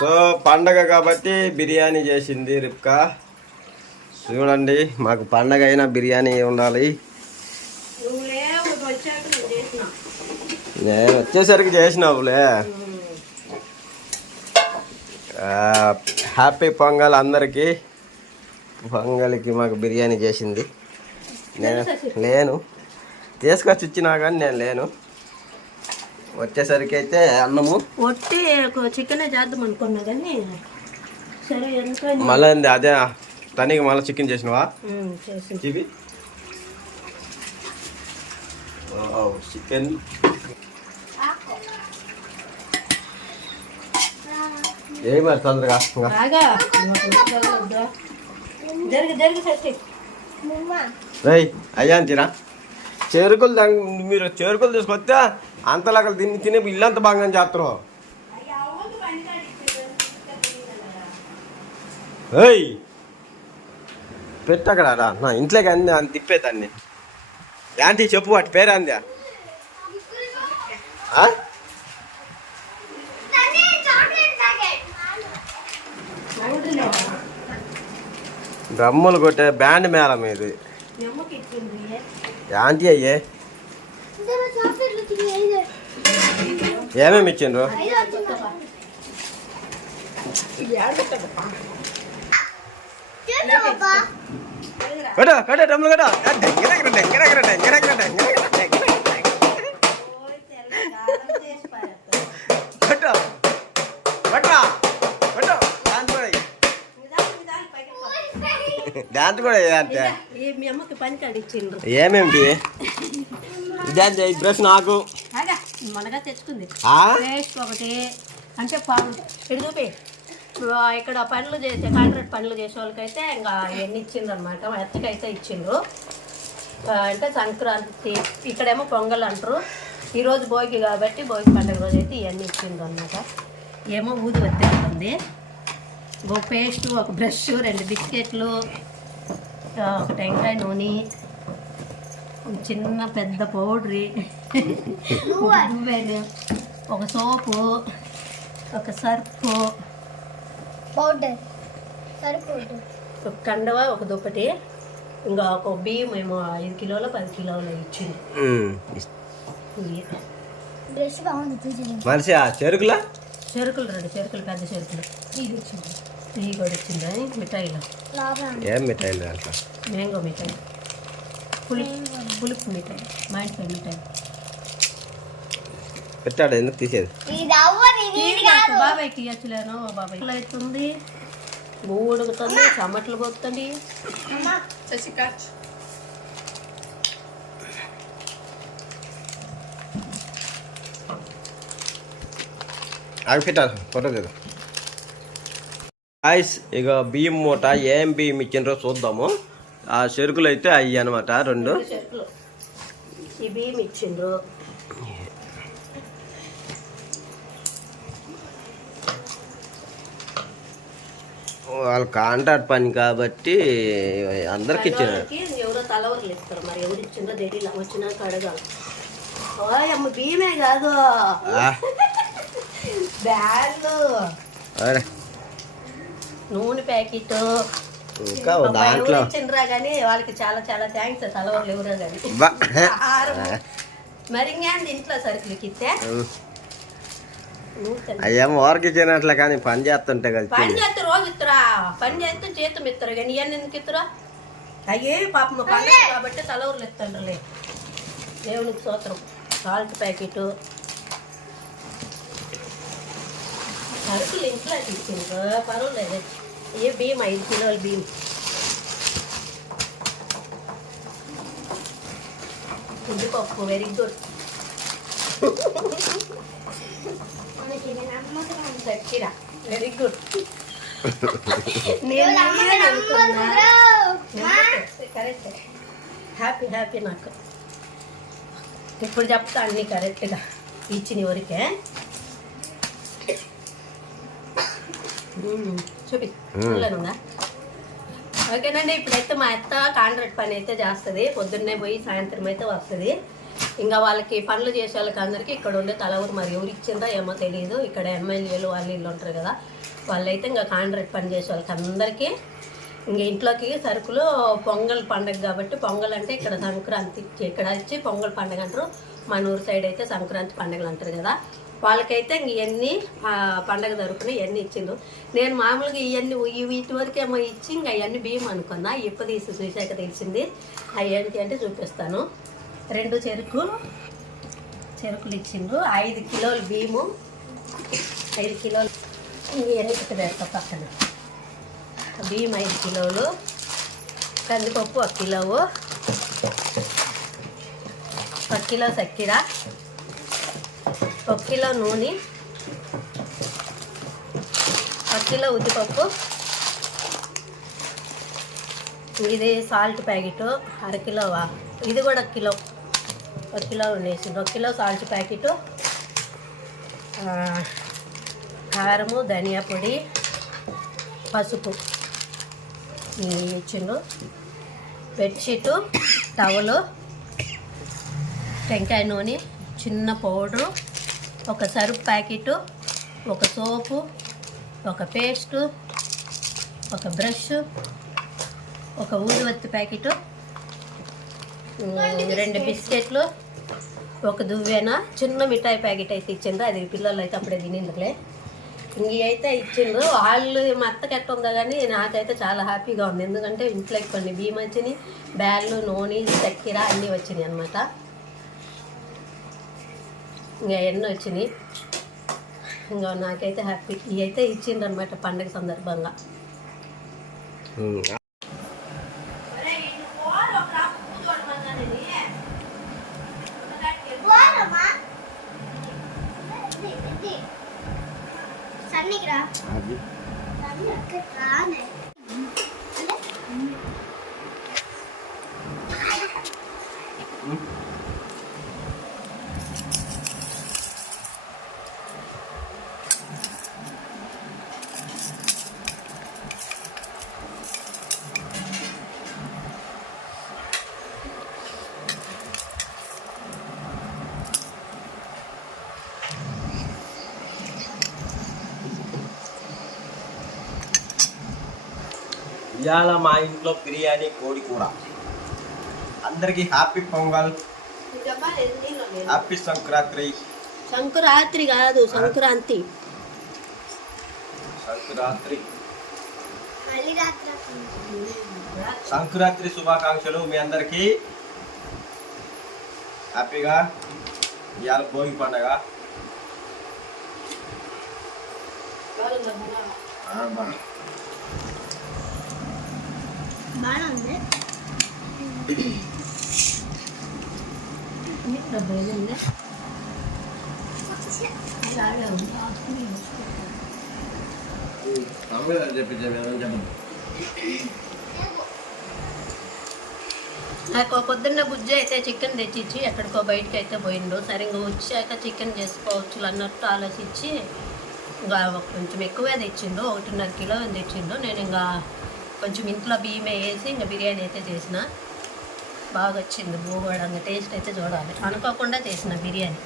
So పండగ కాబట్టి బిర్యానీ చేసింది రిప్కా. చూడండి మాకు పండగ అయినా బిర్యానీ ఉండాలి. నేను వచ్చేసరికి చేసినావులే. హ్యాపీ పొంగల్ అందరికీ. పొంగల్కి మాకు బిర్యానీ చేసింది. నేను లేను. తీసుకొచ్చి ఇచ్చినా కానీ నేను లేను. వచ్చేసరికి అయితే అన్నము. ఒట్టి చికెనే చేద్దాం అనుకున్నా కానీ సరే ఎంత మళ్ళీ అదే తనకి మళ్ళీ చికెన్ చేసినవా? చేసి. చికెన్ ఏమి మరి తొందరగా? ఇంకా. బాగా. జరిగి జరిగి సచ్చి రేయ్ అయ్యా అంతేనా చెరుకులు మీరు చెరుకులు తీసుకొస్తే అంతలాగా తిని తిని ఇల్లంత బాగా చేస్తారు ఏయ్! పెట్టు అక్కడ రా. నా ఇంట్లోకి అంది అని తిప్పేదాన్ని యాంటీ చెప్పు వాటి పేరు అందా. ఆ? డ్రమ్ములు కొట్టే బ్యాండ్ మేళం ఇది. యాంటీ అయ్యే? ఏమేమి ఇచ్చిండ్రు? కట కట డ్రమ్ములు కట డాన్స్ కూడా అంతే. మీ ఇదే బ్రష్ నాకు. మనగా తెచ్చుకుంది. ఆ? పేస్ట్ ఒకటి. అంటే చూపి. ఇక్కడ పనులు చేసే కాంట్రాక్ట్ పనులు చేసే వాళ్ళకైతే ఇంకా ఇవన్నీ ఇచ్చిండ్రు అనమాట ఎత్తకైతే ఇచ్చిండ్రు. అంటే సంక్రాంతి ఇక్కడేమో పొంగల్ అంటారు. ఈరోజు భోగి కాబట్టి భోగి పండుగ రోజు అయితే ఇవన్నీ ఇచ్చిండ్రు అనమాట ఏమో ఊది వచ్చేస్తుంది. ఒక పేస్ట్ ఒక బ్రష్ రెండు బిస్కెట్లు ఒక టెంకాయ నూనె చిన్న పెద్ద పౌడరీ. ఒక సోపు ఒక సర్పు. పౌడర్ సరిపోదు ఒక కండవ ఒక దుప్పటి ఇంకా ఒక బియ్యం ఏమో ఐదు కిలోలు పది కిలోలు ఇచ్చింది. మనిషి ఆ చెరుకులా? చెరుకులు రెండు చెరుకులు పెద్ద చెరుకులు. ఇది వచ్చింది ఇవి కూడా ఇచ్చింది? మిఠాయిలు? ఏం మిఠాయిలు మ్యాంగో మిఠాయి. పులుపు పులుపు మిఠాయి మా ఇంట్లో మిఠాయి పెట్టాడు ఎందుకు తీసేది? ఇది అవ్వదు ఇది నాకు బాబాయ్కి ఇవ్వచ్చులేను బాబాయ్ అవుతుంది పువ్వు ఉడుకుతుంది చమట్లు పోతుంది. అవి పెట్టాలి ఫోటో తీద్దాం. ఐస్ ఇక బియ్యం మూట ఏం బియ్యం ఇచ్చిండ్రో చూద్దాము. ఆ చెరుకులు అయితే అయ్యి అనమాట రెండు? ఇచ్చిండ్రు. వాళ్ళ కాంట్రాక్ట్ పని కాబట్టి అందరికి ఇచ్చారు ఎవరో ఇస్తారు. మరి ఎవరు ఇచ్చిందో తెలియదు వచ్చినాక అడగాలి అమ్మ కాదు. నూనె ప్యాకెట్. ఇంకా దాంట్లో ఇచ్చిండ్రా కానీ వాళ్ళకి చాలా చాలా థ్యాంక్స్ తలవరలు ఎవరో కానీ. మరి ఇంట్లో సరుకులకి ఇస్తే. అయ్యేమో ఊరికి ఇచ్చినట్లే కానీ పని చేస్తుంటే పని కలిసి చేస్తే రోజు ఇస్తారా పని చేస్తే జీతం ఇస్తారు కానీ ఇవన్నీ ఎందుకు ఇస్తారా అయ్యే పాపం పండుగ కాబట్టి తలవరులు ఇస్తాండ్రులే దేవునికి సూత్రం సాల్ట్ ప్యాకెట్. సరుకులు ఇంట్లో ఇచ్చిండ్రు పర్వాలేదు. ఏ బియ్యం ఐదు కిలోల బియ్యం ఉద్దిపప్పు వెరీ గుడ్ మనకి నమ్మకం చక్కెర వెరీ గుడ్ నేను అనుకున్నా కరెక్ట్ హ్యాపీ హ్యాపీ నాకు ఇప్పుడు చెప్తా అన్ని కరెక్ట్గా ఇచ్చిన వరకే మ్మ్. చూపి. ఉందా ఓకేనండి ఇప్పుడైతే మా అత్త కాంట్రాక్ట్ పని అయితే చేస్తుంది. పొద్దున్నే పోయి సాయంత్రం అయితే వస్తుంది. ఇంకా వాళ్ళకి పనులు చేసే వాళ్ళకి అందరికీ ఇక్కడ ఉండే తలవురు మరి ఎవరు ఇచ్చిందా ఏమో తెలియదు ఇక్కడ ఎమ్మెల్యేలు వాళ్ళు వీళ్ళు ఉంటారు కదా. వాళ్ళైతే ఇంకా కాంట్రాక్ట్ పని చేసే వాళ్ళకి అందరికీ ఇంక ఇంట్లోకి సరుకులు పొంగల్ పండగ కాబట్టి పొంగల్ అంటే ఇక్కడ సంక్రాంతి ఇక్కడ వచ్చి పొంగల్ పండగ అంటారు. మన ఊరు సైడ్ అయితే సంక్రాంతి పండుగలు అంటారు కదా. వాళ్ళకైతే ఇవన్నీ పండగ తరపున ఇవన్నీ ఇచ్చిండ్రు. నేను మామూలుగా ఇవన్నీ వీటి వరకేమో ఇచ్చి ఇంకా అవన్నీ బియ్యం అనుకున్నా. ఇప్ప తీసి చూశాక తెలిసింది. అవి ఏంటి అంటే చూపిస్తాను. రెండు చెరుకు చెరుకులు ఇచ్చిండ్రు. ఐదు కిలోలు బియ్యము. ఐదు కిలోలు ఇవన్నీ పెడతా పక్కన. బియ్యం ఐదు కిలోలు. కందిపప్పు ఒక కిలోవు. ఒక కిలో చక్కెర ఒక కిలో నూనె ఒక కిలో ఉద్దిపప్పు ఇది సాల్ట్ ప్యాకెట్ అరకిలో ఇది కూడా కిలో ఒక కిలో వేసింది ఒక కిలో సాల్ట్ ప్యాకెట్ కారము ధనియా పొడి పసుపు ఇచ్చిండు బెడ్షీటు టవలు టెంకాయ నూనె చిన్న పౌడరు ఒక సరుపు ప్యాకెట్ ఒక సోపు ఒక పేస్టు ఒక బ్రష్ ఒక ఊదువత్తి ప్యాకెట్ రెండు బిస్కెట్లు. ఒక దువ్వెన చిన్న మిఠాయి ప్యాకెట్ అయితే ఇచ్చిండ్రు. అది పిల్లలు అయితే అప్పుడే తినిందులే ఇంక అయితే ఇచ్చిండ్రు. వాళ్ళు మా అత్తకి ఎట్ట ఉందో కానీ నాకైతే చాలా హ్యాపీగా ఉంది. ఎందుకంటే ఇంట్లోకి కొన్ని బియ్యం వచ్చినాయి బ్యాళ్ళు నూనె చక్కెర అన్నీ వచ్చినాయి అనమాట ఇంకా ఎన్నో వచ్చినాయి ఇంకా నాకైతే హ్యాపీ ఇవి అయితే ఇచ్చిండ్రు అనమాట పండగ సందర్భంగా ఉమ్. పోరమ్మా. ఇది, ఇది. సన్నీకి రా అది ఇవాళ మా ఇంట్లో బిర్యానీ కోడి కూర. అందరికీ హ్యాపీ పొంగల్. హ్యాపీ సంక్రాంతి. సంక్రాంతి కాదు సంక్రాంతి. సంక్రాంతి. సంక్రాంతి శుభాకాంక్షలు మీ అందరికీ. హ్యాపీగా ఇవాళ భోగి పండగ. ఆ, బా. బాగానే ఉంది నాకు పొద్దున్న బుజ్జి అయితే చికెన్ తెచ్చిచ్చి ఎక్కడికో బయటకి అయితే పోయిండు. సరే ఇంకా వచ్చాక చికెన్ చేసుకోవచ్చు అన్నట్టు ఆలోచించి ఇంకా కొంచెం ఎక్కువే తెచ్చిండు ఒకటిన్నర కిలో తెచ్చిండు. నేను ఇంకా కొంచెం ఇంట్లో బియ్యమే వేసి ఇంకా బిర్యానీ అయితే చేసిన. బాగా వచ్చింది భూగోళంగా టేస్ట్ అయితే చూడాలి. అనుకోకుండా చేసిన బిర్యానీ.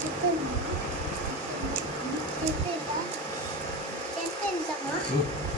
చికెన్. Sim.